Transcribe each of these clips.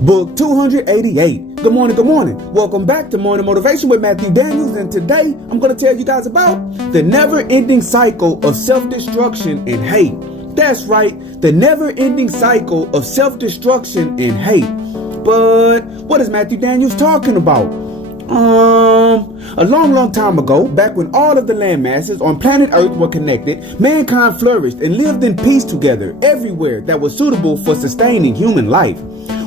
Book 288. Good morning, good morning. Welcome back to Morning Motivation with Matthew Daniels, and today I'm going to tell you guys about the never-ending cycle of self-destruction and hate. That's right, the never-ending cycle of self-destruction and hate. But what is Matthew Daniels talking about? A long time ago, back when all of the land masses on planet Earth were connected, mankind flourished and lived in peace together everywhere that was suitable for sustaining human life.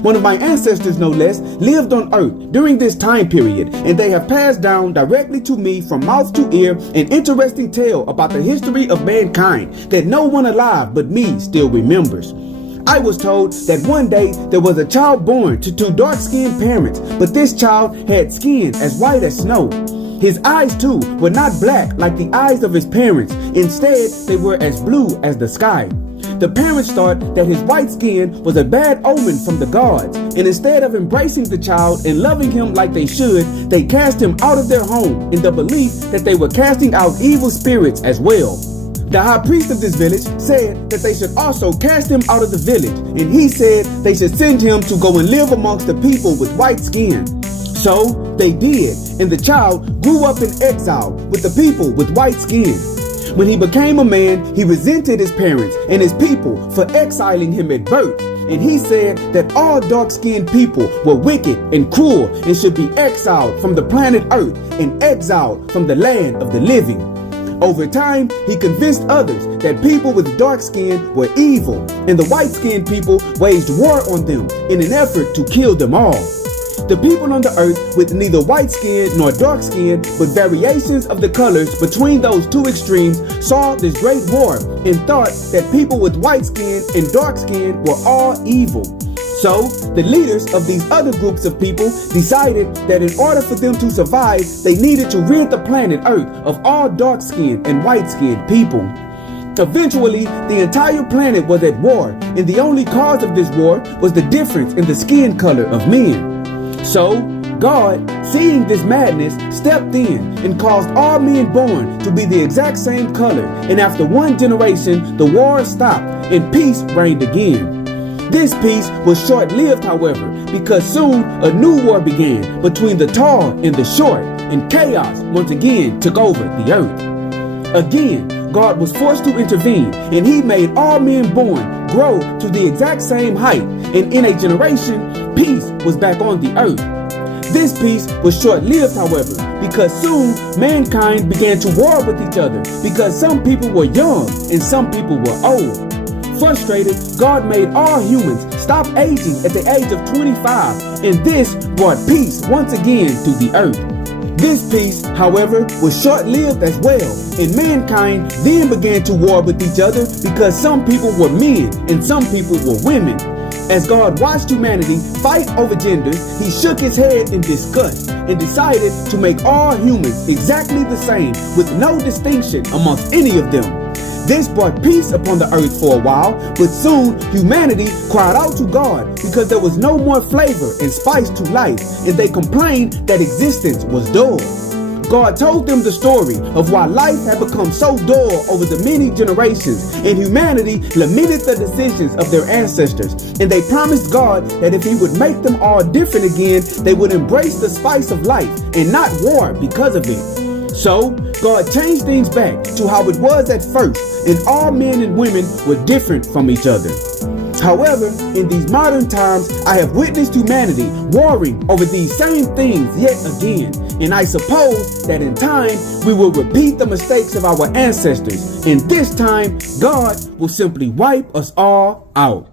One of my ancestors, no less, lived on Earth during this time period, and they have passed down directly to me from mouth to ear an interesting tale about the history of mankind that no one alive but me still remembers. I was told that one day there was a child born to two dark-skinned parents, but this child had skin as white as snow. His eyes, too, were not black like the eyes of his parents. Instead, they were as blue as the sky. The parents thought that his white skin was a bad omen from the gods, and instead of embracing the child and loving him like they should, they cast him out of their home in the belief that they were casting out evil spirits as well. The high priest of this village said that they should also cast him out of the village, and he said they should send him to go and live amongst the people with white skin. So they did, and the child grew up in exile with the people with white skin. When he became a man, he resented his parents and his people for exiling him at birth, and he said that all dark-skinned people were wicked and cruel and should be exiled from the planet Earth and exiled from the land of the living. Over time, he convinced others that people with dark skin were evil, and the white-skinned people waged war on them in an effort to kill them all. The people on the earth with neither white skin nor dark skin, but variations of the colors between those two extremes, saw this great war and thought that people with white skin and dark skin were all evil. So, the leaders of these other groups of people decided that in order for them to survive, they needed to rid the planet Earth of all dark-skinned and white-skinned people. Eventually, the entire planet was at war, and the only cause of this war was the difference in the skin color of men. So, God, seeing this madness, stepped in and caused all men born to be the exact same color, and after one generation, the war stopped and peace reigned again. This peace was short-lived, however, because soon a new war began between the tall and the short, and chaos once again took over the earth. Again, God was forced to intervene, and he made all men born grow to the exact same height, and in a generation, peace was back on the earth. This peace was short-lived, however, because soon mankind began to war with each other because some people were young and some people were old. Frustrated, God made all humans stop aging at the age of 25, and this brought peace once again to the earth. This peace, however, was short-lived as well, and mankind then began to war with each other because some people were men and some people were women. As God watched humanity fight over genders, he shook his head in disgust and decided to make all humans exactly the same with no distinction amongst any of them. This brought peace upon the earth for a while, but soon humanity cried out to God because there was no more flavor and spice to life, and they complained that existence was dull. God told them the story of why life had become so dull over the many generations, and humanity lamented the decisions of their ancestors, and they promised God that if he would make them all different again, they would embrace the spice of life and not war because of it. So, God changed things back to how it was at first, and all men and women were different from each other. However, in these modern times, I have witnessed humanity warring over these same things yet again, and I suppose that in time, we will repeat the mistakes of our ancestors, and this time, God will simply wipe us all out.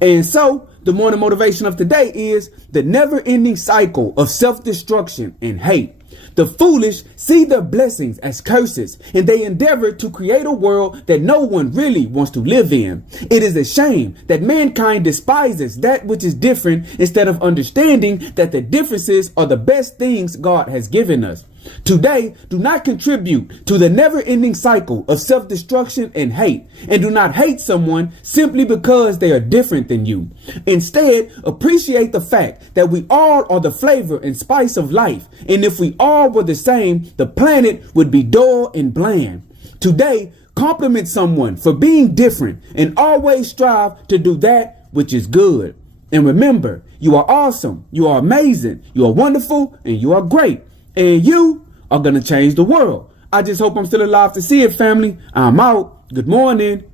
And so, the morning motivation of today is the never-ending cycle of self-destruction and hate. The foolish see their blessings as curses, and they endeavor to create a world that no one really wants to live in. It is a shame that mankind despises that which is different instead of understanding that the differences are the best things God has given us. Today, do not contribute to the never-ending cycle of self-destruction and hate, and do not hate someone simply because they are different than you. Instead, appreciate the fact that we all are the flavor and spice of life, and if we all were the same, the planet would be dull and bland. Today, compliment someone for being different and always strive to do that which is good. And remember, you are awesome, you are amazing, you are wonderful, and you are great. And you are going to change the world. I just hope I'm still alive to see it, family. I'm out. Good morning.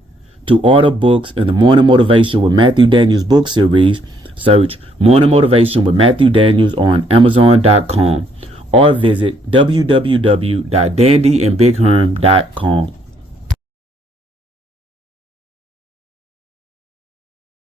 To order books in the Morning Motivation with Matthew Daniels book series, search Morning Motivation with Matthew Daniels on Amazon.com or visit www.dandyandbigherm.com.